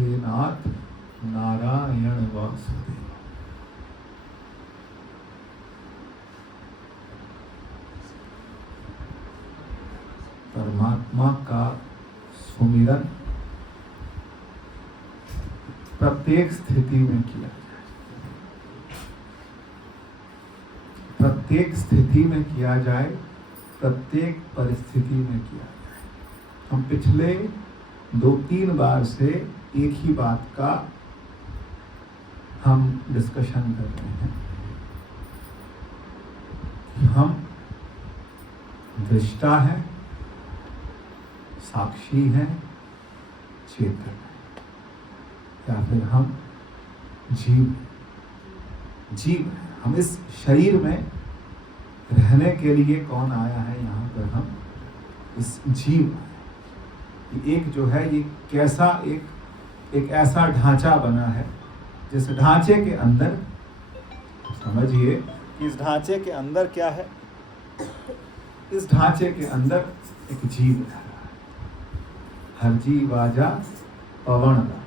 हे नाथ नारायण वासुदेव। परमात्मा का सुमिरन प्रत्येक स्थिति में किया जाए, प्रत्येक स्थिति में किया जाए, प्रत्येक परिस्थिति में किया जाए। हम पिछले 2-3 बार से एक ही बात का हम डिस्कशन कर रहे हैं कि हम दृष्टा हैं, साक्षी हैं, चेतन हैं, या फिर हम जीव हैं। हम इस शरीर में रहने के लिए कौन आया है यहाँ पर? हम इस जीव हैं। एक जो है ये कैसा एक ऐसा ढांचा बना है जिस ढांचे के अंदर समझिए कि इस ढांचे के अंदर क्या है? इस ढांचे के अंदर एक जीव रह रहा है। हर जी वाजा पवन दा,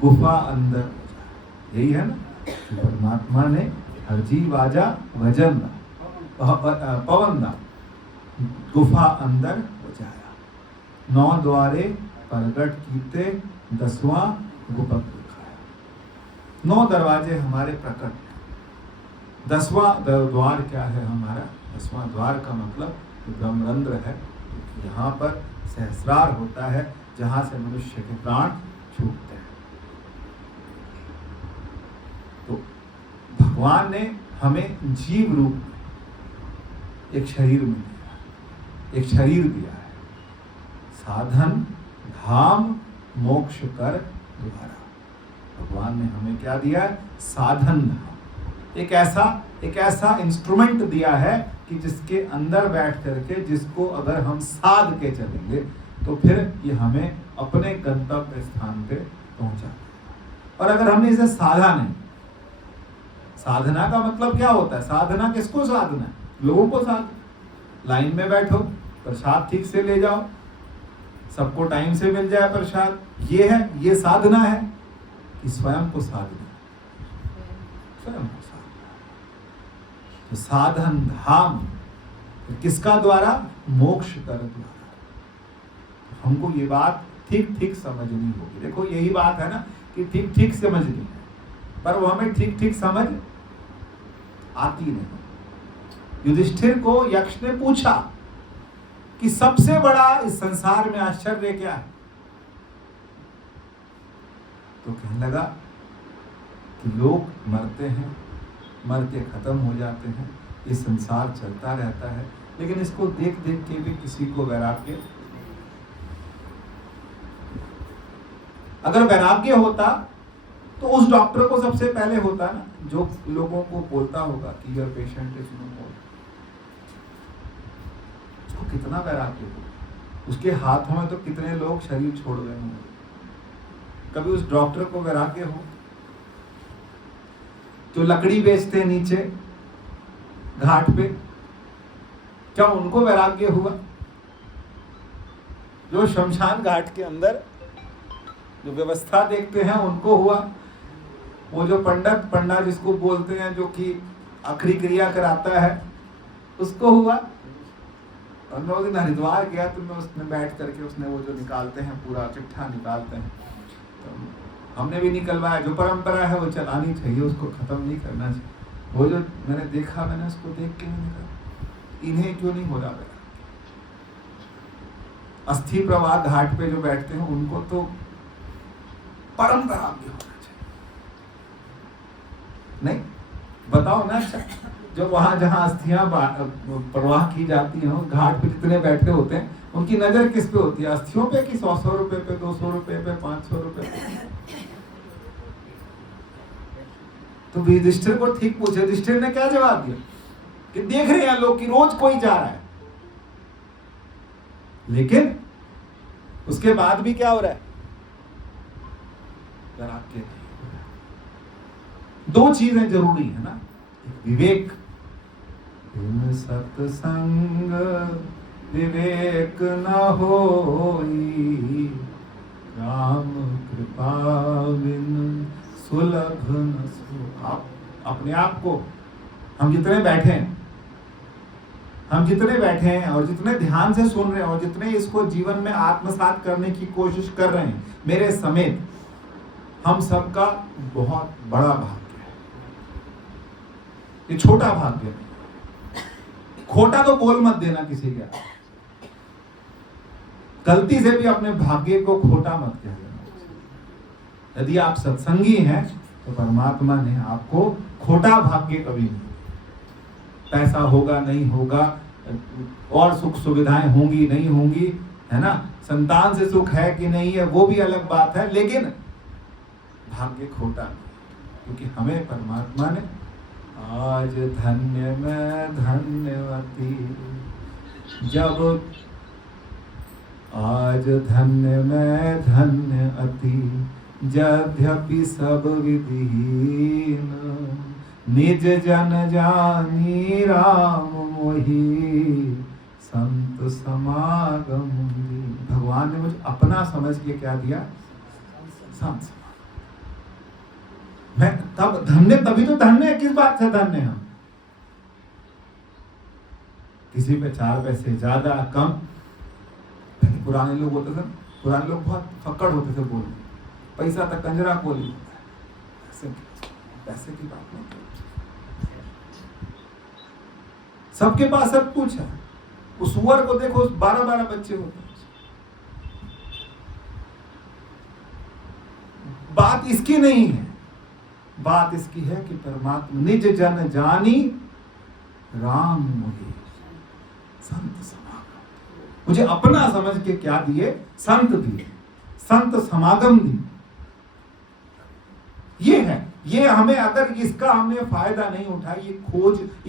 गुफा अंदर, यही है ना। परमात्मा ने हर जी वाजा वजन दा, पवन दा, गुफा अंदर बजाया। 9 द्वारे प्रगट कीते 10वां गुपत दिखाया। 9 दरवाजे हमारे प्रकट हैं। 10वां द्वार क्या है हमारा? 10वां द्वार का मतलब ब्रह्मरंध्र है। यहाँ पर सहस्रार होता है जहाँ से मनुष्य के प्राण छूटते हैं। तो भगवान ने हमें जीव रूप में एक शरीर में दिया, एक शरीर दिया है। साधन धाम मोक्ष कर द्वारा भगवान ने हमें क्या दिया है? साधन धाम। एक ऐसा इंस्ट्रूमेंट दिया है कि जिसके अंदर बैठ करके जिसको अगर हम साध के चलेंगे तो फिर ये हमें अपने गंतव्य स्थान पे पहुंचा देगा। और अगर हमने इसे साधा नहीं, साधना का मतलब क्या होता है? साधना किसको साधना है? लोगों को साध। लाइन में बैठो, प्रसाद ठीक से ले जाओ, सबको टाइम से मिल जाए प्रसाद, ये है, ये साधना है कि स्वयं को साधना, स्वयं को साधना। तो साधन धाम किसका द्वारा? मोक्ष कर द्वारा। हमको ये बात ठीक समझनी होगी। देखो यही बात है ना कि ठीक समझनी है, पर वो हमें ठीक समझ आती नहीं। युधिष्ठिर को यक्ष ने पूछा कि सबसे बड़ा इस संसार में आश्चर्य क्या है? तो कहने लगा कि लोग मरते हैं, मर के खत्म हो जाते हैं, ये संसार चलता रहता है, लेकिन इसको देख के भी किसी को वैराग्य, अगर वैराग्य होता तो उस डॉक्टर को सबसे पहले होता ना, जो लोगों को बोलता होगा कि योर पेशेंट इज नो मोर। उसको कितना वैराग्य हो, उसके हाथों में तो कितने लोग शरीर छोड़ गए होंगे। कभी उस डॉक्टर को वैराग्य हो? जो लकड़ी बेचते हैं नीचे घाट पे, क्या उनको वैराग्य हुआ? जो शमशान घाट के अंदर जो व्यवस्था देखते हैं उनको हुआ? वो जो पंडा जिसको बोलते हैं, जो कि आखिरी क्रिया कराता है, उसको हुआ? और मैं उस दिन हरिद्वार गया तो मैं उसमें बैठ करके उसने वो जो निकालते हैं पूरा चिट्ठा निकालते हैं, तो हमने भी निकलवाया। जो परंपरा है वो चलानी चाहिए, उसको खत्म नहीं करना चाहिए। वो जो मैंने देखा, मैंने उसको देख के मैंने कहा इन्हें क्यों नहीं हो रहा है? अस्थि प्रवाह घाट पे जो बैठते हैं उनको तो परम वैराग्य होना चाहिए। नहीं बताओ ना, अच्छा जो वहां जहां अस्थियां प्रवाह की जाती हैं घाट पे कितने बैठे होते हैं, उनकी नजर किस पे होती है? अस्थियों पे कि 100 रुपए पे, 200 रुपए पे, 500 रुपए पे? तो युधिष्ठिर को ठीक पूछे, युधिष्ठिर ने क्या जवाब दिया कि देख रहे हैं लोग कि रोज कोई जा रहा है, लेकिन उसके बाद भी क्या हो रहा है? वैराग्य। 2 चीजें जरूरी है ना, विवेक, सत्संग विवेक न होई, राम कृपा बिन सुलभ न सो। आप अपने आप को, हम जितने बैठे हैं और जितने ध्यान से सुन रहे हैं और जितने इसको जीवन में आत्मसात करने की कोशिश कर रहे हैं, मेरे समेत, हम सबका बहुत बड़ा भाग्य है। ये छोटा भाग्य नहीं। खोटा तो बोल मत देना किसी के, गलती से भी अपने भाग्य को खोटा मत कह देना। यदि आप सत्संगी हैं तो परमात्मा ने आपको खोटा भाग्य कभी नहीं। पैसा होगा नहीं होगा, और सुख सुविधाएं होंगी नहीं होंगी, है ना, संतान से सुख है कि नहीं है वो भी अलग बात है, लेकिन भाग्य खोटा नहीं। क्योंकि हमें परमात्मा ने आज धन्य में धन्यवती, जब आज धन्य में धन्य अति, यद्यपि सब विधिहीन, निज जन जानी राम मोहि, संत समागम। भगवान ने मुझे अपना समझ के क्या दिया? संत समागम। मैं तब धन्य, तभी तो धन्य है। किस बात से धन्य हम? किसी पे 4 पैसे ज्यादा कम। पुराने लोग होते थे, पुराने लोग बहुत फक्कड़ होते थे बोलने, पैसा तक कंजरा बोली, पैसे की बात नहीं। सबके पास सब कुछ है। उस सुअर को देखो, 12-12 बच्चे होते हैं। बात इसकी नहीं है, बात इसकी है कि परमात्मा निज जन जानी राम मोहि, संत समागम। मुझे अपना समझ के क्या दिए? संत दिए, संत समागम दिए। ये है, ये हमें, अगर इसका हमने फायदा नहीं उठाई, ये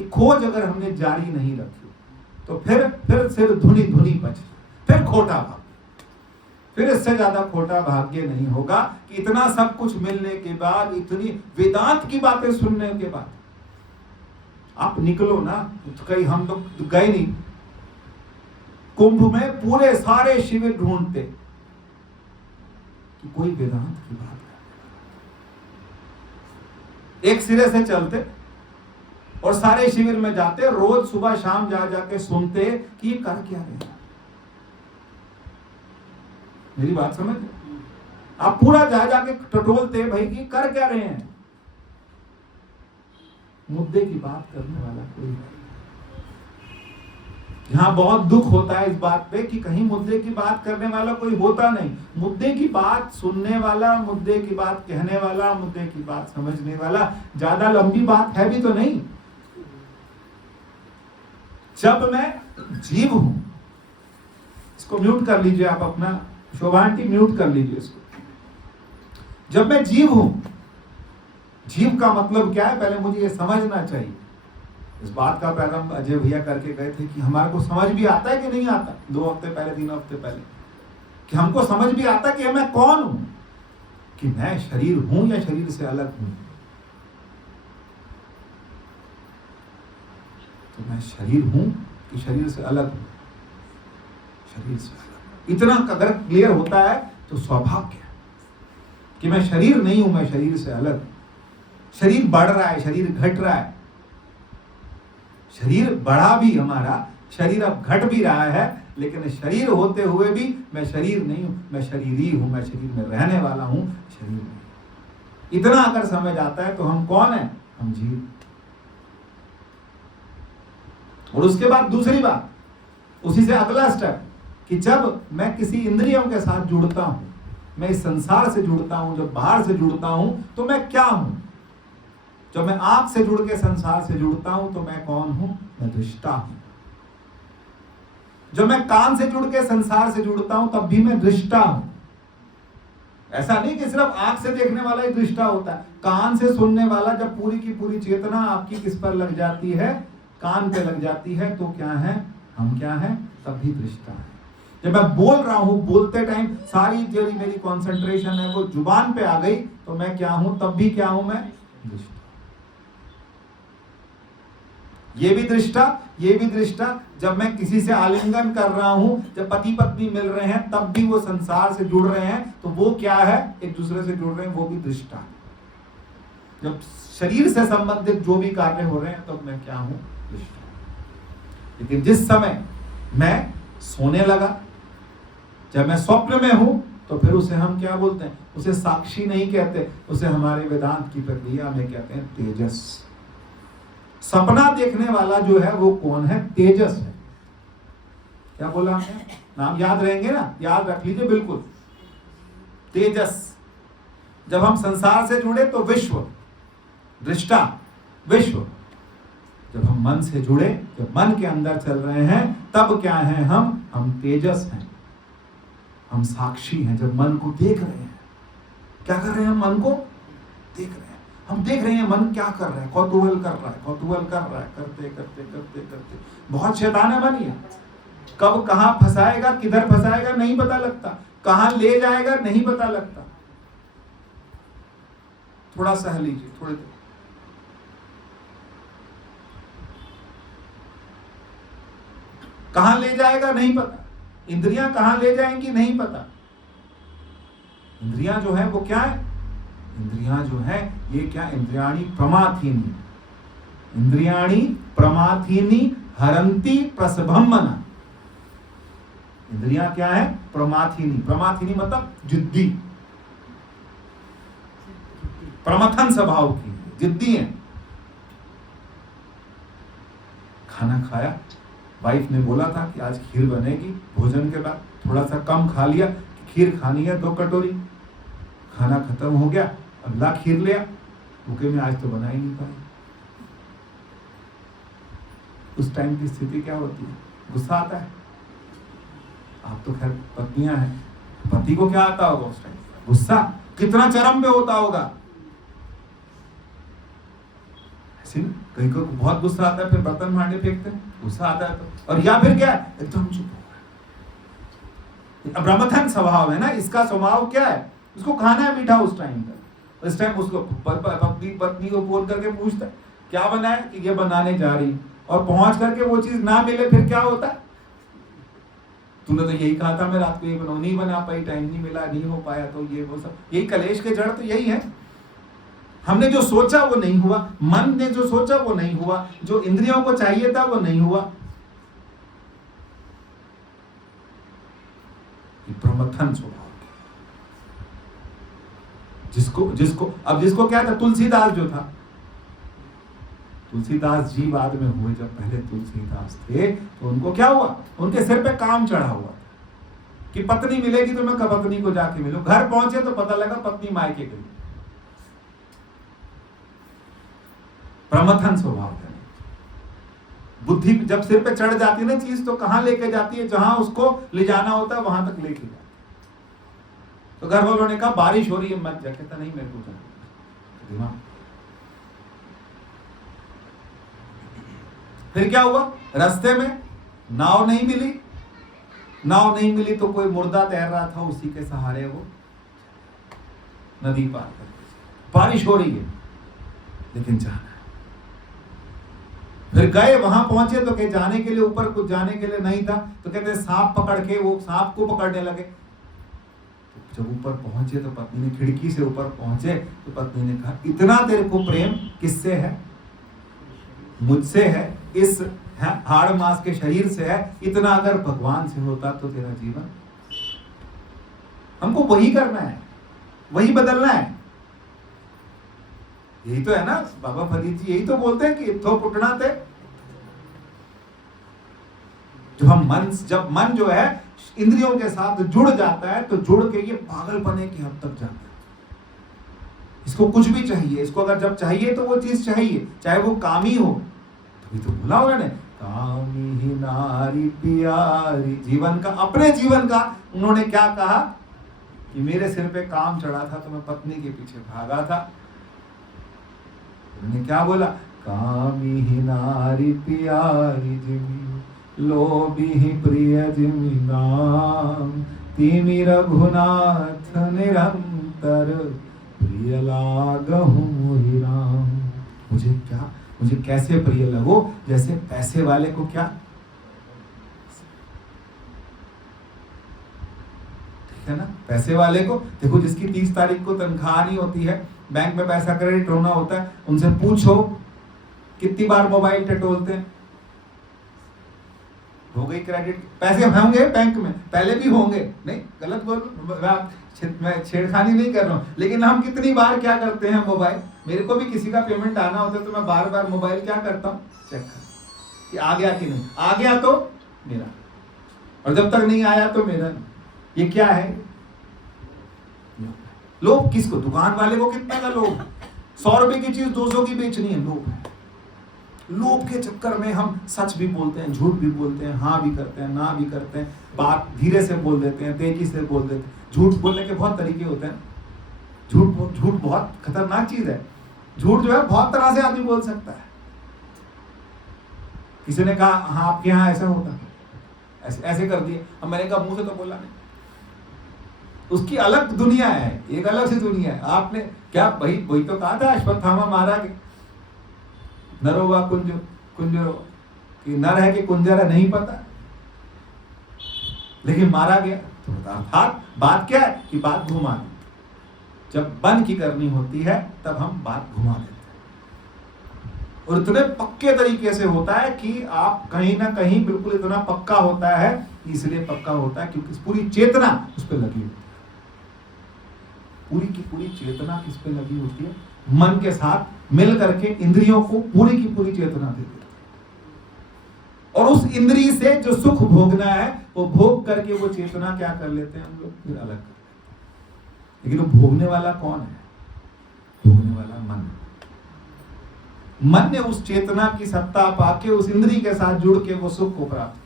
खोज अगर हमने जारी नहीं रखी, तो फिर सिर धुनी बच, फिर खोटा भाग्य, फिर इससे ज्यादा खोटा भाग्य नहीं होगा कि इतना सब कुछ मिलने के बाद, इतनी वेदांत की बातें सुनने के बाद आप निकलो ना। तो कहीं हम लोग गए नहीं, कुंभ में पूरे सारे शिविर ढूंढते कि कोई वेदांत की बात, एक सिरे से चलते और सारे शिविर में जाते, रोज सुबह शाम जाके सुनते कि ये कर क्या रहे हैं। मेरी बात समझ? आप पूरा जाके टटोलते भाई कि कर क्या रहे हैं। मुद्दे की बात करने वाला कोई नहीं। यहाँ बहुत दुख होता है इस बात पे कि कहीं मुद्दे की बात करने वाला कोई होता नहीं। मुद्दे की बात सुनने वाला, मुद्दे की बात कहने वाला, मुद्दे की बात समझने वाला। ज्यादा लंबी बात है भी तो नहीं। जब मैं जीव हूं, इसको म्यूट कर लीजिए आप अपना, शोभा आंटी म्यूट कर लीजिए इसको। जब मैं जीव हूं, जीव का मतलब क्या है पहले मुझे ये समझना चाहिए। इस बात का प्रारंभ अजय भैया करके गए थे कि हमारे को समझ भी आता है कि नहीं आता, 2 हफ्ते पहले 3 हफ्ते पहले, कि हमको समझ भी आता कि मैं कौन हूं, कि मैं शरीर हूं या शरीर से अलग हूं। तो मैं शरीर हूं कि शरीर से अलग हूं? शरीर से अलग। इतना अगर क्लियर होता है तो सौभाग्य है कि मैं शरीर नहीं हूं, मैं शरीर से अलग। शरीर बढ़ रहा है, शरीर घट रहा है, शरीर बढ़ा भी हमारा, शरीर अब घट भी रहा है, लेकिन शरीर होते हुए भी मैं शरीर नहीं हूं, मैं शरीरी हूं, मैं शरीर में रहने वाला हूं, शरीर नहीं। इतना अगर समझ आता है तो हम कौन है? हम जीव। और उसके बाद दूसरी बात, उसी से अगला स्टेप, कि जब मैं किसी इंद्रियों के साथ जुड़ता हूं, मैं इस संसार से जुड़ता हूं, जब बाहर से जुड़ता हूं, तो मैं क्या हूं? जब मैं आंख से जुड़ के संसार से जुड़ता हूं तो मैं कौन हूं? मैं दृष्टा हूं। जब मैं कान से जुड़ के संसार से जुड़ता हूं तब भी मैं दृष्टा हूं। ऐसा नहीं कि सिर्फ आंख से देखने वाला ही दृष्टा होता है। कान से सुनने वाला, जब पूरी की पूरी चेतना आपकी किस पर लग जाती है? कान पे लग जाती है, तो क्या है? हम क्या है? तब भी दृष्टा है। जब मैं बोल रहा हूं, बोलते टाइम सारी जो मेरी कंसंट्रेशन है वो जुबान पे आ गई, तो मैं क्या हूं? तब भी क्या हूं? मैं दृष्टा। ये भी दृष्टा, ये भी दृष्टा। जब मैं किसी से आलिंगन कर रहा हूं, जब पति पत्नी मिल रहे हैं, तब भी वो संसार से जुड़ रहे हैं, तो वो क्या है, एक दूसरे से जुड़ रहे हैं, वो भी दृष्टा। जब शरीर से संबंधित जो भी कार्य हो रहे हैं, तो मैं क्या हूं, दृष्टा। लेकिन जिस समय मैं सोने लगा, जब मैं स्वप्न में हूं, तो फिर उसे हम क्या बोलते हैं, उसे साक्षी नहीं कहते, उसे हमारे वेदांत की प्रक्रिया में कहते हैं तेजस। सपना देखने वाला जो है वो कौन है, तेजस है। क्या बोला हमने, नाम याद रहेंगे ना, याद रख लीजिए बिल्कुल, तेजस। जब हम संसार से जुड़े तो विश्व, दृष्टा, विश्व। जब हम मन से जुड़े, जब मन के अंदर चल रहे हैं, तब क्या है, हम तेजस हैं, हम साक्षी हैं। जब मन को देख रहे हैं, क्या कर रहे हैं, मन को देख रहे हैं, हम देख रहे हैं मन क्या कर रहा है, कौतूहल कर रहा है, कौतूहल कर रहा है, करते करते करते करते। बहुत शैतान है मन ये, कब कहां फंसाएगा, किधर फंसाएगा नहीं पता लगता, कहां ले जाएगा नहीं पता लगता। थोड़ा सह लीजिए, थोड़ी देर। कहां ले जाएगा नहीं पता, इंद्रियां कहां ले जाएंगी नहीं पता। इंद्रियां जो है वो क्या है, इंद्रियां जो है ये क्या, इंद्रियाणी प्रमाथीनी, इंद्रियाणी प्रमाथीनी हरंती प्रसभम्मना। इंद्रियां क्या है, प्रमाथीनी, प्रमाथीनी मतलब जिद्दी, प्रमथन स्वभाव की, जिद्दी है। खाना खाया, वाइफ ने बोला था कि आज खीर बनेगी, भोजन के बाद थोड़ा सा कम खा लिया, खीर खानी है 2 कटोरी, खाना खत्म हो गया, अगला खीर लिया, भूखे में आज तो बना ही नहीं पाए। उस टाइम की स्थिति क्या होती है, गुस्सा आता है। आप तो खैर पत्नियां हैं, पति को क्या आता होगा उस टाइम, गुस्सा कितना चरम पे होता होगा। कहीं को बहुत गुस्सा आता है, फिर बर्तन भांडे फेंकते हैं, गुस्सा आता है तो, और या फिर क्या, एकदम चुप हो गया। ब्रह्मथन स्वभाव है ना, इसका स्वभाव क्या है, उसको खाना है मीठा उस टाइम पर। इस टाइम उसको पत्नी को फोन करके पूछता है क्या बना है, कि ये बनाने जा रही, और पहुंच करके वो चीज ना मिले, फिर क्या होता है, तूने तो यही कहा था मैं रात को ये बनाऊं, नहीं बना पाई, टाइम नहीं मिला, नहीं हो पाया, तो ये वो सब, यही कलेश के जड़ तो यही है। हमने जो सोचा वो नहीं हुआ, मन ने जो सोचा वो नहीं हुआ, जो इंद्रियों को चाहिए था वो नहीं हुआ। प्रमथन स्वभाव, जिसको क्या था, तुलसीदास जो था, तुलसीदास जी बाद में हुए, जब पहले तुलसीदास थे तो उनको क्या हुआ, उनके सिर पे काम चढ़ा हुआ कि पत्नी मिलेगी तो मैं पत्नी को जाके मिलूं। घर पहुंचे तो पता लगा पत्नी मायके गई। प्रमथन स्वभाव है। बुद्धि जब सिर पे चढ़ जाती है ना चीज, तो कहां लेके जाती है, जहां उसको ले जाना होता है वहां तक लेके जाती है। तो घर वालों ने कहा बारिश हो रही है मत जा, कहता नहीं मेरे को जाना। दिमाग फिर क्या हुआ, रास्ते में नाव नहीं मिली, नाव नहीं मिली तो कोई मुर्दा तैर रहा था, उसी के सहारे वो नदी पार कर। बारिश हो रही है लेकिन जाना है। फिर गए, वहां पहुंचे तो कहे जाने के लिए, ऊपर कुछ जाने के लिए नहीं था, तो कहते सांप पकड़ के, वो सांप को पकड़ने लगे। तो जब ऊपर पहुंचे तो पत्नी ने, खिड़की से ऊपर पहुंचे तो पत्नी ने कहा इतना तेरे को प्रेम किससे है, मुझसे है, इस हाड़ मांस के शरीर से है, इतना अगर भगवान से होता तो तेरा जीवन, हमको वही करना है, वही बदलना है। यही तो है ना, बाबा फरीद जी यही तो बोलते हैं कि थो पुटना थे। जब मन जो है इंद्रियों के साथ जुड़ जाता है, तो जुड़ के ये पागलपने की हद तक जाता है। इसको कुछ भी चाहिए, इसको अगर जब चाहिए तो वो चीज चाहिए, चाहे वो कामी हो। तभी तो बोला उन्होंने, कामी ही नारी प्यारी। जीवन का, अपने जीवन का उन्होंने क्या कहा कि मेरे सिर पे काम चढ़ा था तो मैं पत्नी के पीछे भागा था। उन्होंने क्या बोला, कामी ही नारी प्यारी जिमी, लोभी ही प्रिय जिमी नाम, तिमी रघुनाथ निरंतर, प्रिय लागहु मोहि राम। मुझे क्या मुझे कैसे प्रिय लगो, जैसे पैसे वाले को क्या, ठीक है ना, पैसे वाले को देखो, जिसकी 30 तारीख को तनख्वाह नहीं होती है, बैंक में पैसा क्रेडिट होना होता है, उनसे पूछो कितनी बार मोबाइल टटोलते हैं। हो गई क्रेडिट, पैसे होंगे बैंक में, पहले भी होंगे, नहीं गलत बोल, मैं छेड़खानी नहीं कर रहा हूँ, लेकिन हम कितनी बार क्या करते हैं, मोबाइल, मेरे को भी किसी का पेमेंट आना होता है तो मैं बार बार मोबाइल क्या करता हूँ, चेक कर कि आ गया कि नहीं, आ गया तो मेरा, और जब तक नहीं आया तो मेरा। ये क्या है, लोभ। किसको, दुकान वाले को कितने का लोभ, 100 रुपए की चीज 200 की बेचनी है, लोभ है। लोभ के चक्कर में हम सच भी बोलते हैं, झूठ भी बोलते हैं, हाँ भी करते हैं, ना भी करते हैं, बात धीरे से बोल देते हैं, तेजी से बोल देते हैं। झूठ बोलने के बहुत तरीके होते हैं, झूठ बहुत खतरनाक चीज है। झूठ जो है बहुत तरह से आदमी बोल सकता है। किसी ने कहा हाँ आपके यहाँ ऐसा होता है, ऐसे कर दिए, अब मैंने कहा मुंह से तो बोला नहीं, उसकी अलग दुनिया है, एक अलग सी दुनिया है। आपने क्या वही तो कहा था, अश्वत्थामा मारा के नरोवा कुंजरो, कि नर है कि कुंजर है नहीं पता, लेकिन मारा गया। तो अर्थात बात क्या है कि बात घुमा दी, जब बन की करनी होती है तब हम बात घुमा देते हैं। और इतने पक्के तरीके से होता है कि आप कहीं ना कहीं बिल्कुल इतना पक्का होता है, इसलिए पक्का होता है क्योंकि पूरी चेतना उस पर लगी होती है। पूरी की पूरी चेतना किस पे लगी होती है, मन के साथ मिल करके इंद्रियों को पूरी की पूरी चेतना दे देती है। और उस इंद्रिय से जो सुख भोगना है वो भोग करके वो चेतना क्या कर लेते हैं हम लोग, फिर अलग कर लेते हैं। लेकिन वो भोगने वाला कौन है, भोगने वाला मन। मन ने उस चेतना की सत्ता पाके उस इंद्रिय के साथ जुड़ के वो सुख को प्राप्त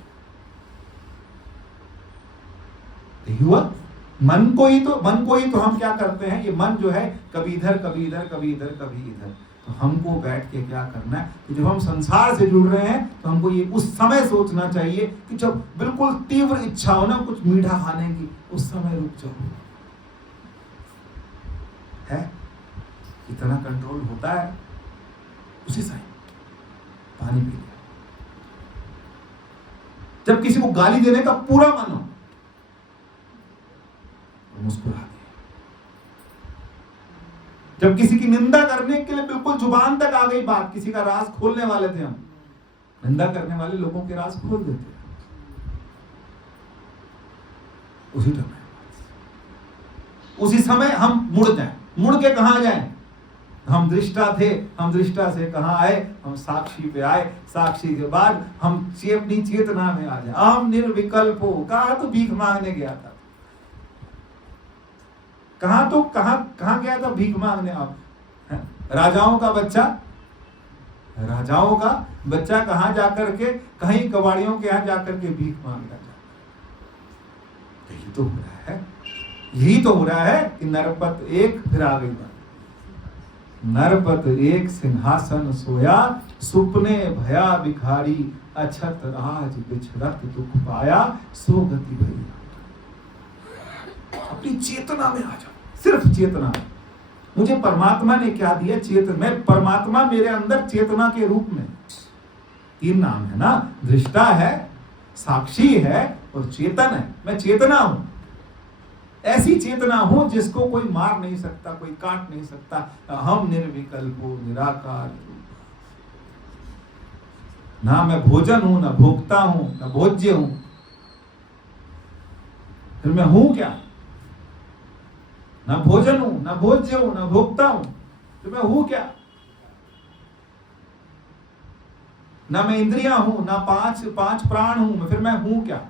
किया। हुआ मन को ही तो हम क्या करते हैं, ये मन जो है कभी इधर कभी इधर कभी इधर कभी इधर। तो हमको बैठ के क्या करना है कि जब हम संसार से जुड़ रहे हैं तो हमको ये उस समय सोचना चाहिए कि जब बिल्कुल तीव्र इच्छा हो ना कुछ मीठा खाने की, उस समय रुक जाओ। है इतना कंट्रोल होता है, उसी समय पानी पी लिया। जब किसी को गाली देने का पूरा मन हो, मुस्कुरा दे। जब किसी की निंदा करने के लिए बिल्कुल जुबान तक आ गई बात, किसी का राज खोलने वाले थे हम, निंदा करने वाले लोगों के राज खोल देते हैं उसी समय हम मुड़ जाएं। मुड़ के कहां जाएं, हम दृष्टा थे, हम दृष्टा से कहां आए, हम साक्षी पे आए। साक्षी के बाद हम अपनी चेतना में आ जाए। हम निर्विकल्प हो, कहा तो भीख मांगने गया था, कहां गया था भीख मांगने। आप राजाओं का बच्चा कहां जाकर के, कहीं कबाड़ियों के यहां जाकर के भीख मांगना चाहता। यही तो हो रहा है कि नरपत एक, फिर आ गई बात, नरपत एक सिंहासन सोया, सुपने भया भिखारी, अछत राज बिछड़त दुख पाया, सो गति भैया। अपनी चेतना में आ जाओ, सिर्फ चेतना। मुझे परमात्मा ने क्या दिया, चेतना। मैं परमात्मा मेरे अंदर चेतना के रूप में, 3 नाम है ना, दृष्टा है, साक्षी है और चेतन है। मैं चेतना हूं, ऐसी चेतना हूं जिसको कोई मार नहीं सकता, कोई काट नहीं सकता। हम निर्विकल्प हो, निराकार, ना मैं भोजन हूं, ना भोक्ता हूं, ना भोज्य हूं, फिर मैं हूं क्या? ना भोजन हूं, ना भोज्य हूं, ना भोक्ता हूं, तो मैं हूं क्या? ना मैं इंद्रियां हूं, ना पांच प्राण हूं, फिर मैं हूं क्या?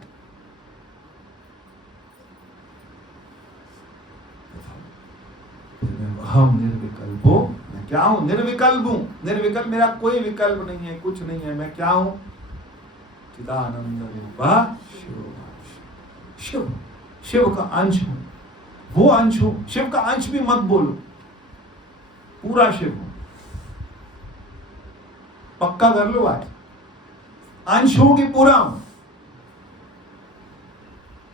हम निर्विकल्प हो, मैं क्या हूं? निर्विकल्प हूं। निर्विकल्प, मेरा कोई विकल्प नहीं है, कुछ नहीं है। मैं क्या हूं? चिदानंद रूपा शिव, शिव का अंश हूं, वो अंश हूं। शिव का अंश भी मत बोलो, पूरा शिव हूं। पक्का कर लो आज, अंश हूं कि पूरा हूं।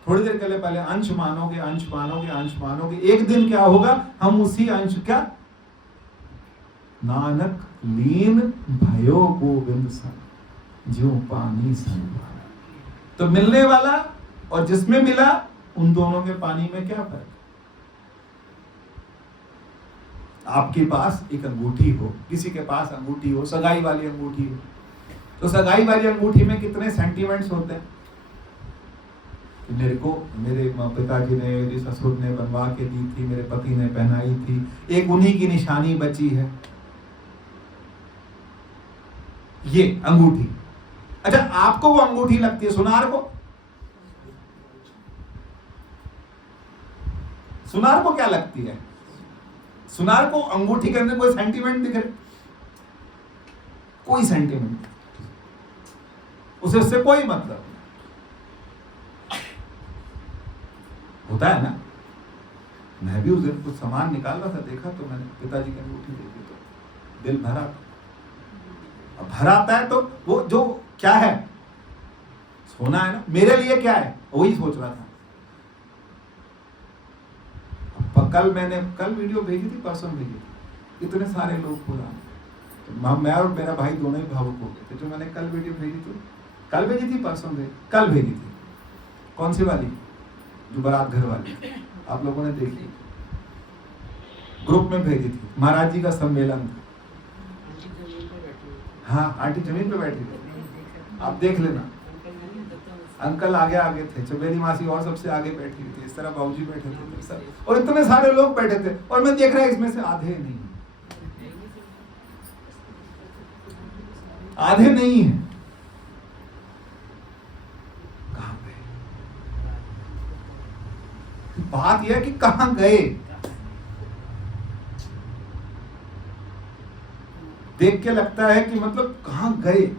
थोड़ी देर के लिए पहले अंश मानोगे, अंश मानोगे, अंश मानोगे, एक दिन क्या होगा, हम उसी अंश क्या नानक लीन भयो गोविंद संग, ज्यों पानी संग। तो मिलने वाला और जिसमें मिला, उन दोनों के पानी में क्या फर्क? आपके पास एक अंगूठी हो, किसी के पास अंगूठी हो, सगाई वाली अंगूठी हो, तो सगाई वाली अंगूठी में कितने सेंटीमेंट्स होते हैं? मेरे को मेरे पिताजी ने, मेरे ससुर ने बनवा के दी थी, मेरे पति ने पहनाई थी, एक उन्हीं की निशानी बची है, ये अंगूठी। अच्छा, आपको वो अंगूठी लगती है, सुनार को? सुनार को क्या लगती है? सुनार को अंगूठी के अंदर कोई सेंटीमेंट दिख रहे? कोई सेंटीमेंट, उसे उससे कोई मतलब नहीं। होता है ना? मैं भी उस दिन कुछ सामान निकाल रहा था, देखा तो मैंने पिताजी की अंगूठी देखी तो दिल भरा। अब भरा आता है तो वो जो क्या है, सोना है ना, मेरे लिए क्या है, वही सोच रहा था। कल वीडियो भेजी थी, परसों भेजी थी, इतने सारे लोग पूरा, तो मैं और मेरा भाई दोनों ही भावुक हो गए थे। जो मैंने कल वीडियो भेजी थी, कल भेजी थी, परसों भेजी, कल भेजी थी। कौन सी वाली? जो बारात घर वाली, आप लोगों ने देखी, ग्रुप में भेजी थी। महाराज जी का सम्मेलन था। हाँ, आंटी जमीन पे बैठी थी, आप देख लेना। अंकल आगे थे, चबेरी मासी और सबसे आगे बैठी हुई थी, इस तरह बाबूजी बैठे थे सब, और इतने सारे लोग बैठे थे, और मैं देख रहा इसमें से आधे नहीं है। कहां गए? बात यह है कि कहां गए। देख के लगता है कि मतलब कहां गए।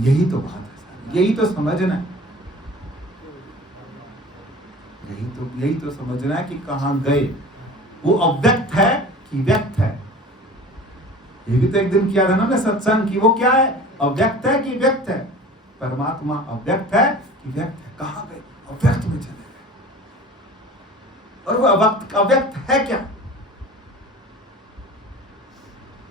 यही तो बात है, यही तो समझना है, यही तो समझना है कि कहां गए। वो अव्यक्त है कि व्यक्त है? ये भी तो एक दिन किया था ना मैं सत्संग की, वो क्या है, अव्यक्त है कि व्यक्त है? परमात्मा अव्यक्त है कि व्यक्त है? कहां गए? अव्यक्त में चले गए। और वो अव्यक्त है क्या?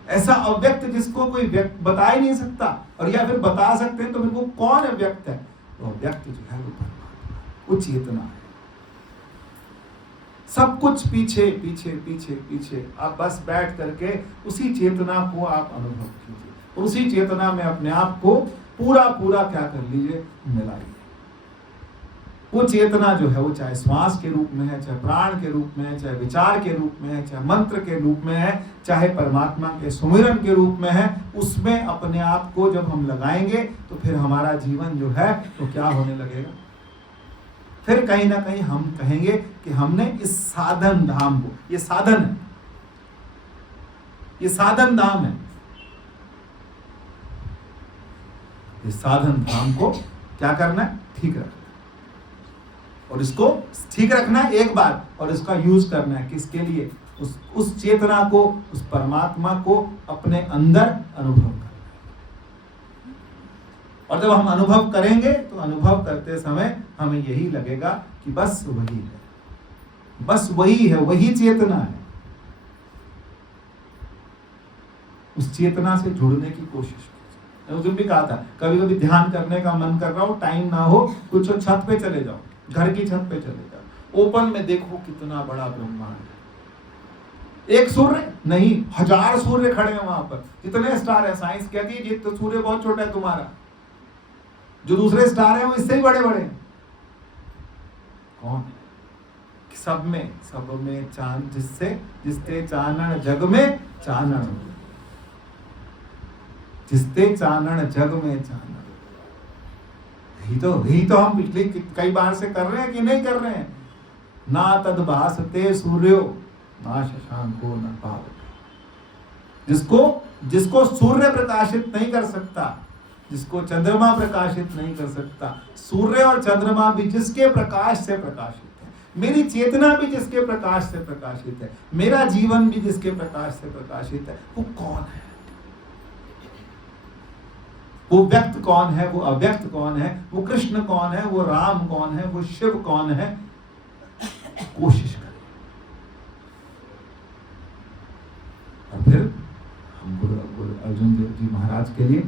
ऐसा अव्यक्त जिसको कोई व्यक्त बता ही नहीं सकता, और या फिर बता सकते हैं तो फिर वो कौन है व्यक्त है? वो व्यक्त जो है वो परमात्मा, वो चेतना है। सब कुछ पीछे पीछे पीछे पीछे, आप बस बैठ करके उसी चेतना को आप अनुभव कीजिए, और उसी चेतना में अपने आप को पूरा क्या कर लीजिए, मिलाइए। वो चेतना जो है, वो चाहे श्वास के रूप में है, चाहे प्राण के रूप में है, चाहे विचार के रूप में है, चाहे मंत्र के रूप में है, चाहे परमात्मा के सुमिरन के रूप में है, उसमें अपने आप को जब हम लगाएंगे तो फिर हमारा जीवन जो है तो क्या होने लगेगा? फिर कहीं ना कहीं हम कहेंगे कि हमने इस साधन धाम को, ये साधन है, ये साधन धाम है, इस साधन धाम को क्या करना है? ठीक रखना। और इसको ठीक रखना है एक बार, और इसका यूज करना है किसके लिए? उस चेतना को, उस परमात्मा को अपने अंदर अनुभव करना है। और जब हम अनुभव करेंगे तो अनुभव करते समय हमें यही लगेगा कि बस वही है, बस वही है, वही चेतना है। उस चेतना से जुड़ने की कोशिश कीजिए। उस दिन भी कहा था, कभी कभी ध्यान करने का मन कर रहा हो, टाइम ना हो, कुछ छत पे चले जाओ, घर की छत पे चले जाओ, ओपन में देखो कितना बड़ा ब्रह्मांड है। एक सूर्य नहीं, 1000 सूर्य खड़े हैं वहां पर। कितने स्टार है? साइंस कहती है कि तो सूर्य बहुत छोटा है तुम्हारा, जो दूसरे स्टार है वो इससे ही बड़े बड़े हैं। कौन? सब में चांद, जिसते चानन जग में चानन, जिसते चानन जग में चानन। यही तो हम पिछले कई बार से कर रहे हैं कि नहीं कर रहे हैं? ना तद भासते सूर्यो ना शशांको न पावक। जिसको सूर्य प्रकाशित नहीं कर सकता, जिसको चंद्रमा प्रकाशित नहीं कर सकता, सूर्य और चंद्रमा भी जिसके प्रकाश से प्रकाशित है, मेरी चेतना भी जिसके प्रकाश से प्रकाशित है, मेरा जीवन भी जिसके प्रकाश से प्रकाशित है, वो कौन है? वो व्यक्त कौन है? वो अव्यक्त कौन है? वो कृष्ण कौन है? वो राम कौन है? वो शिव कौन है? कोशिश करें। जी महाराज के लिए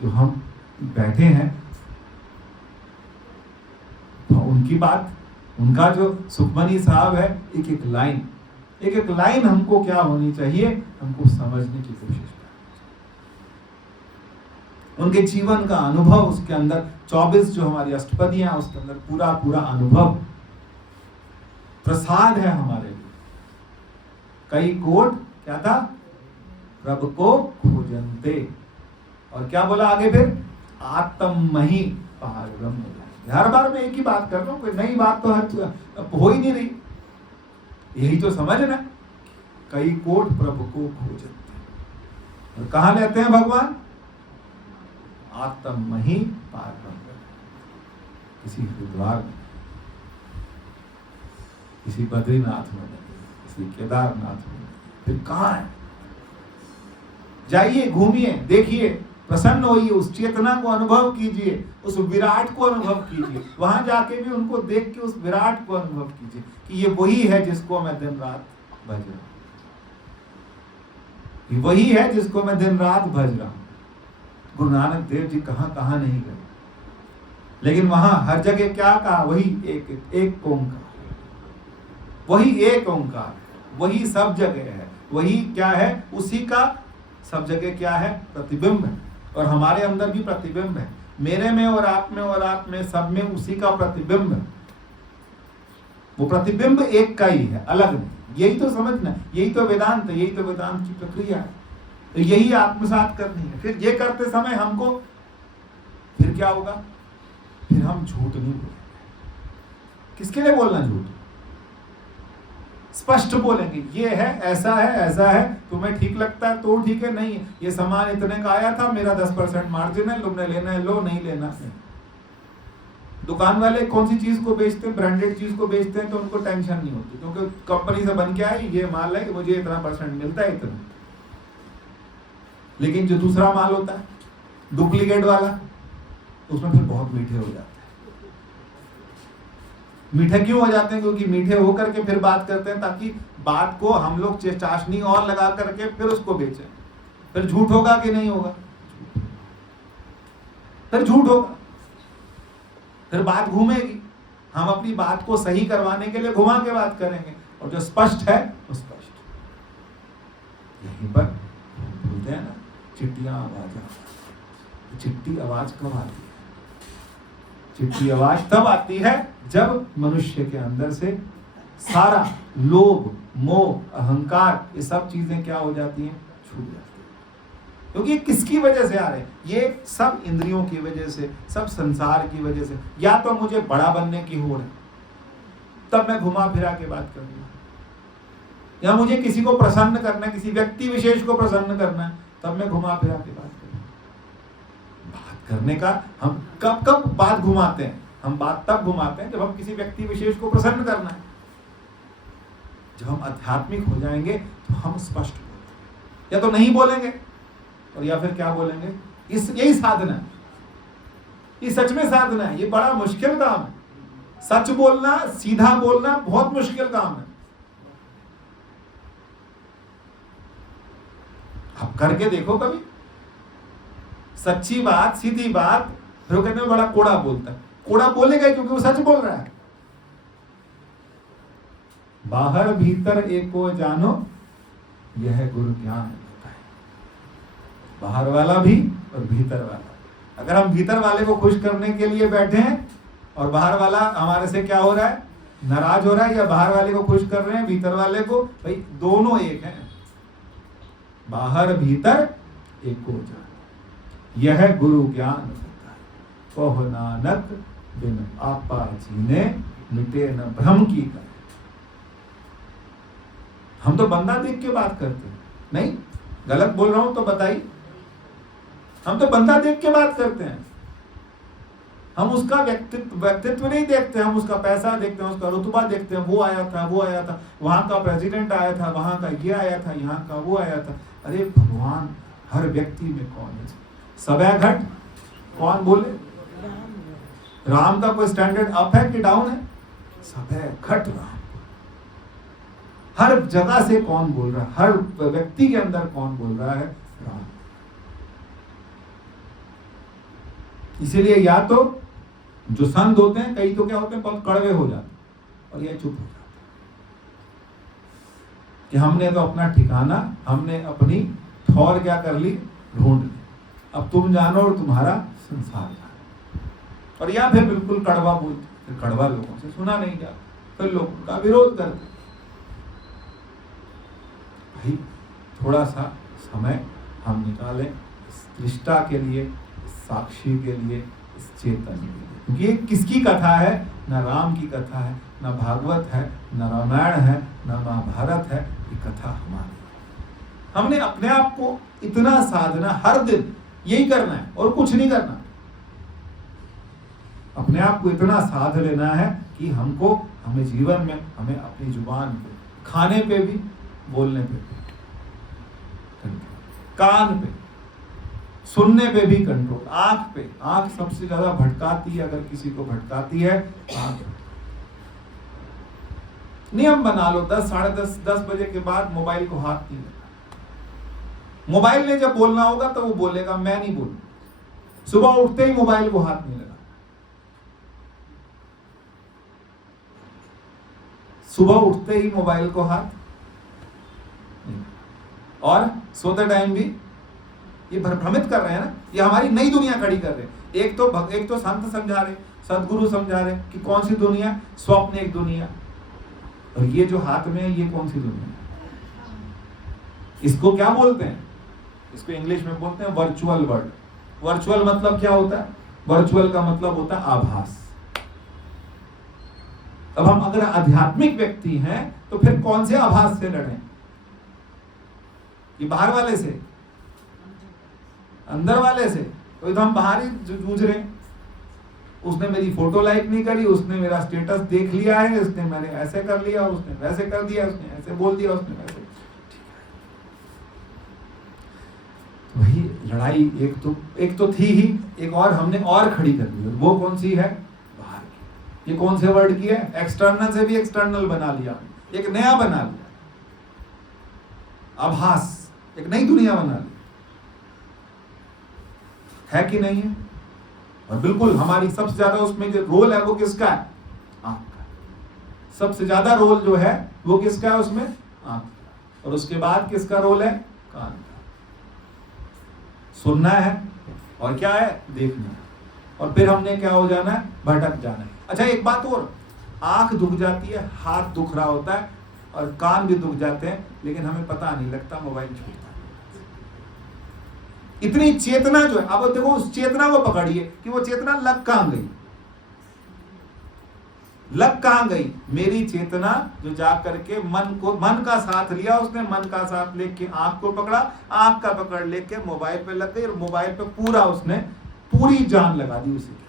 जो हम बैठे हैं, तो उनकी बात, उनका जो सुखमनी साहब है, एक एक लाइन हमको क्या होनी चाहिए, हमको समझने की कोशिश करनी। उनके जीवन का अनुभव, उसके अंदर 24 जो हमारी अष्टपदियां, उसके अंदर पूरा पूरा अनुभव प्रसाद है हमारे लिए। कई कोट क्या था, प्रभु को खोजनते, और क्या बोला आगे फिर, आत्ममहि पारब्रह्म। हर बार मैं एक ही बात कर रहा हूं, कोई नई बात तो हो ही नहीं रही। यही तो समझना, कई कोट प्रभु को खोजनते, और कहां लेते हैं भगवान, आत्ममहि पारब्रह्म। किसी हरिद्वार में, किसी बद्रीनाथ में, किसी केदारनाथ में, फिर कहां है? जाइए, घूमिए, देखिए, प्रसन्न होइए, उस चेतना को अनुभव कीजिए, उस विराट को अनुभव कीजिए। वहां जाके भी उनको देख के उस विराट को अनुभव कीजिए कि ये वही है जिसको मैं दिन रात भज रहा हूं, ये वही है जिसको मैं दिन रात भज रहा हूं। गुरु नानक देव जी कहां कहां नहीं गए, लेकिन वहां हर जगह क्या कहा, वही एक ओंकार, वही एक ओंकार, वही सब जगह है, वही क्या है, उसी का सब जगह क्या है, प्रतिबिंब है। और हमारे अंदर भी प्रतिबिंब है, मेरे में और आप में सब में उसी का प्रतिबिंब है। वो प्रतिबिंब एक का ही है, अलग नहीं। यही तो समझना, यही तो वेदांत है, यही तो वेदांत की प्रक्रिया है। तो यही आत्मसात करनी है। फिर ये करते समय हमको फिर क्या होगा, फिर हम झूठ नहीं बोलेंगे। किसके लिए बोलना झूठ, स्पष्ट बोलेंगे, ये है, ऐसा है, तुम्हें ठीक लगता है तो ठीक है, नहीं ये सामान इतने का आया था, मेरा 10% मार्जिन है, तुमने लेना है लो, नहीं लेना है। दुकान वाले कौन सी चीज को बेचते हैं, ब्रांडेड चीज को बेचते हैं, तो उनको टेंशन नहीं होती, क्योंकि कंपनी से बन के आई, ये माल है, मुझे इतना % मिलता है, इतना। लेकिन जो दूसरा माल होता है, डुप्लीकेट वाला, उसमें फिर बहुत मीठे हो जाते हैं। मीठे क्यों हो जाते हैं, क्योंकि मीठे होकर के फिर बात करते हैं, ताकि बात को हम लोग चाशनी और लगा करके फिर उसको बेचें। फिर झूठ होगा कि नहीं होगा, फिर झूठ होगा, फिर बात घूमेगी। हम अपनी बात को सही करवाने के लिए घुमा के बात करेंगे, और जो स्पष्ट है वो स्पष्ट। यहीं पर बोलते हैं ना, चिट्टियां आवाज, चिट्टी आवाज कब आती है, चिट्ठी आवाज तब आती है जब मनुष्य के अंदर से सारा लोभ, मोह, अहंकार, ये सब चीजें क्या हो जाती हैं, छूट जाती हैं। क्योंकि ये किसकी वजह से आ रहे हैं, ये सब इंद्रियों की वजह से, सब संसार की वजह से। या तो मुझे बड़ा बनने की होड़ है, तब मैं घुमा फिरा के बात करूंगा, या मुझे किसी को प्रसन्न करना है, किसी व्यक्ति विशेष को प्रसन्न करना है, तब मैं घुमा फिरा के बात करूंगा। बात करने का हम कब बात घुमाते हैं, हम बात तब घुमाते हैं जब हम किसी व्यक्ति विशेष को प्रसन्न करना है। जब हम आध्यात्मिक हो जाएंगे तो हम स्पष्ट बोलते हैं, या तो नहीं बोलेंगे, और या फिर क्या बोलेंगे। यही साधना है, ये सच में साधना है। ये बड़ा मुश्किल काम है, सच बोलना, सीधा बोलना बहुत मुश्किल काम है। आप करके देखो कभी, सच्ची बात, सीधी बात, फिर वो कहते हैं बड़ा कोड़ा बोलता है। कोड़ा बोलेगा क्योंकि वो सच बोल रहा है। बाहर भीतर एको जानो, यह गुरु ज्ञान होता है। बाहर वाला भी और भीतर वाला। अगर हम भीतर वाले को खुश करने के लिए बैठे हैं और बाहर वाला हमारे से क्या हो रहा है, नाराज हो रहा है, या बाहर वाले को खुश कर रहे हैं, भीतर वाले को, भाई दोनों एक हैं। बाहर भीतर एको जानो, यह गुरु ज्ञान होता है। कहो नानक बिन आपा जीने, मिटे न भ्रम की कर। हम तो बंदा देख के बात करते हैं, नहीं गलत बोल रहा हूं तो बताइए। हम तो बंदा देख के बात करते हैं, हम उसका व्यक्तित्व नहीं देखते, हम उसका पैसा देखते हैं, उसका रुतबा देखते हैं। वो आया था, वहां का प्रेसिडेंट आया था, वहां का ये आया था, यहाँ का वो आया था। अरे भगवान हर व्यक्ति में कौन है? सबे घट कौन बोले? राम का कोई स्टैंडर्ड अप है कि डाउन है? सबे घट राम। हर जगह से कौन बोल रहा है, हर व्यक्ति के अंदर कौन बोल रहा है? राम। इसीलिए या तो जो संत होते हैं, कई तो क्या होते हैं, बहुत कड़वे हो जाते हैं, और ये चुप हो जाते हैं कि हमने तो अपना ठिकाना, हमने अपनी ठौर क्या कर ली, ढूंढ ली, अब तुम जानो और तुम्हारा संसार जानो। और या फिर बिल्कुल कड़वा बोलते, फिर कड़वा लोगों से सुना नहीं जाता, फिर लोगों का विरोध करते। भाई थोड़ा सा समय हम निकालें इस दृष्टा के लिए, इस साक्षी के लिए, इस चेतन के लिए, क्योंकि ये किसकी कथा है, न राम की कथा है, न भागवत है, न रामायण है, न महाभारत है, ये कथा हमारी। हमने अपने आप को इतना साधना, हर दिन यही करना है और कुछ नहीं करना। अपने आप को इतना साध लेना है कि हमें जीवन में, हमें अपनी जुबान पे, खाने पे भी, बोलने पे भी कंट्रोल, कान पे, सुनने पे भी कंट्रोल, आंख पे, आंख सबसे ज्यादा भटकाती है, अगर किसी को भटकाती है आंख। नियम बना लो, 10, साढ़े 10 बजे के बाद मोबाइल को हाथ नहीं लगाना। मोबाइल ने जब बोलना होगा तो वो बोलेगा, मैं नहीं बोलूं। सुबह उठते ही मोबाइल को हाथ नहीं लगाना। सुबह उठते ही मोबाइल को हाथ, और सोते टाइम भी। ये भ्रमित कर रहे हैं ना, ये हमारी नई दुनिया खड़ी कर रहे हैं। एक तो संत समझा रहे, सदगुरु समझा रहे कि कौन सी दुनिया, स्वप्न एक दुनिया, और ये जो हाथ में है ये कौन सी दुनिया। इसको क्या बोलते हैं, इसको इंग्लिश में बोलते हैं वर्चुअल वर्ल्ड। वर्चुअल मतलब क्या होता है, वर्चुअल का मतलब होता है आभास। अब हम अगर आध्यात्मिक व्यक्ति हैं तो फिर कौन से आभास से लड़ें, ये बाहर वाले से, अंदर वाले से? तो हम बाहर ही जूझ रहे हैं। उसने मेरी फोटो लाइक नहीं करी, उसने मेरा स्टेटस देख लिया है, उसने मैंने ऐसे कर लिया, उसने वैसे कर दिया, उसने ऐसे बोल दिया, उसने वैसे। वही लड़ाई एक तो थी ही, एक और हमने और खड़ी कर दी। वो कौन सी है, बाहर की। ये कौन से वर्ड की है, एक्सटर्नल से भी एक्सटर्नल बना लिया, एक नया बना लिया, आभास, एक नई दुनिया बना ली, है कि नहीं है? और बिल्कुल हमारी सबसे ज्यादा उसमें जो रोल है वो किसका है, आंख का। सबसे ज्यादा रोल जो है वो किसका है उसमें, आंख का। और उसके बाद किसका रोल है, कान का। सुनना है और क्या है, देखना है। और फिर हमने क्या हो जाना है, भटक जाना है। अच्छा एक बात और, आंख दुख जाती है, हाथ दुख रहा होता है और कान भी दुख जाते हैं, लेकिन हमें पता नहीं लगता, मोबाइल छूटता है। इतनी चेतना जो है, अब देखो उस चेतना को पकड़िए कि वो चेतना लग कहां गई, लग कहां गई। मेरी चेतना जो जा करके मन का साथ लिया, उसने मन का साथ लेके आंख को पकड़ा, आंख का पकड़ लेके मोबाइल पे लग गई, और मोबाइल पे पूरा उसने पूरी जान लगा दी उसी के।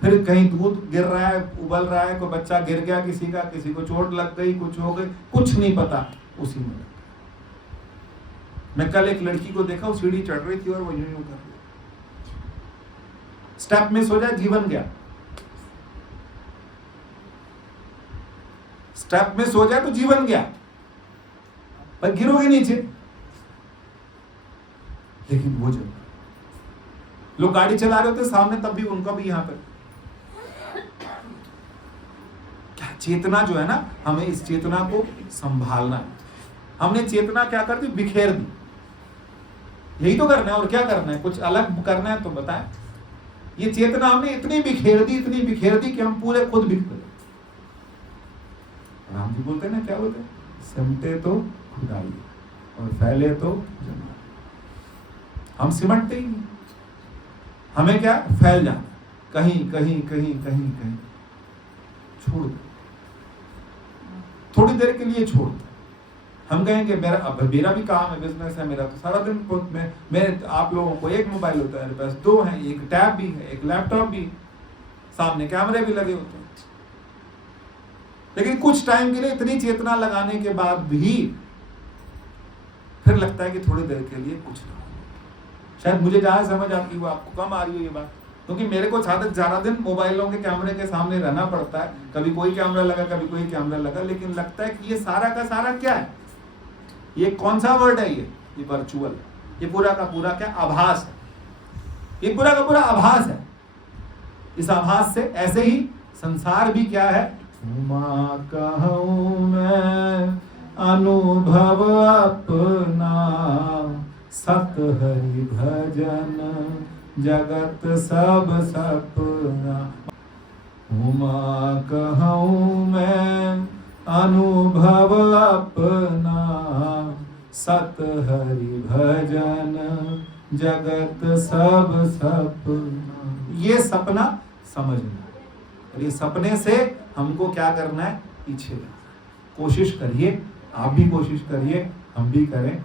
फिर कहीं दूध गिर रहा है, उबल रहा है, कोई बच्चा गिर गया किसी का, किसी को चोट लग गई, कुछ हो गई, कुछ नहीं पता, उसी में। मैं कल एक लड़की को देखा, वो सीढ़ी चढ़ रही थी और वो यूं यूं कर रही, स्टेप मिस हो जाए जीवन गया, स्टेप मिस हो जाए तो जीवन गया, पर गिरोगे नीचे। लेकिन वो जब लोग गाड़ी चला रहे होते सामने, तब भी उनका भी यहां पर क्या चेतना जो है ना, हमें इस चेतना को संभालना है। हमने चेतना क्या कर दी, बिखेर दी। यही तो करना है, और क्या करना है, कुछ अलग करना है तो बताएं। ये चेतना हमने इतनी बिखेर दी कि हम पूरे खुद बिखर गए। राम जी बोलते हैं ना, क्या बोलते हैं, सिमटे तो खुदाई और फैले तो जमा। हम सिमटते ही नहीं, हमें क्या, फैल जाना, कहीं कहीं कहीं कहीं कहीं छोड़ दो, थोड़ी देर के लिए छोड़ दो। हम कहेंगे मेरा भी काम है, बिजनेस है मेरा, तो सारा दिन मैं आप लोगों को एक मोबाइल होता है, मेरे पास 2 हैं, एक टैब भी है, एक लैपटॉप भी, सामने कैमरे भी लगे होते हैं। लेकिन कुछ टाइम के लिए इतनी चेतना लगाने के बाद भी फिर लगता है कि थोड़ी देर के लिए कुछ ना हो। शायद मुझे जहां समझ आती है वो आपको कम आ रही हो ये बात, क्योंकि मेरे को सारा दिन मोबाइलों के कैमरे के सामने रहना पड़ता है। कभी कोई कैमरा लगा, कभी कोई कैमरा लगा, लेकिन लगता है कि ये सारा का सारा क्या है, ये कौन सा वर्ड है, ये वर्चुअल है। ये पूरा का पूरा क्या, आभास है। ये पूरा का पूरा आभास है। इस आभास से ऐसे ही संसार भी क्या है, उमा कहूँ मैं अनुभव अपना, सत हरि भजन जगत सब सपना। उमा कहूँ मैं अनुभव अपना, सत हरि भजन जगत सब सपना। ये सपना समझना, और ये सपने से हमको क्या करना है, पीछे कोशिश करिए, आप भी कोशिश करिए, हम भी करें,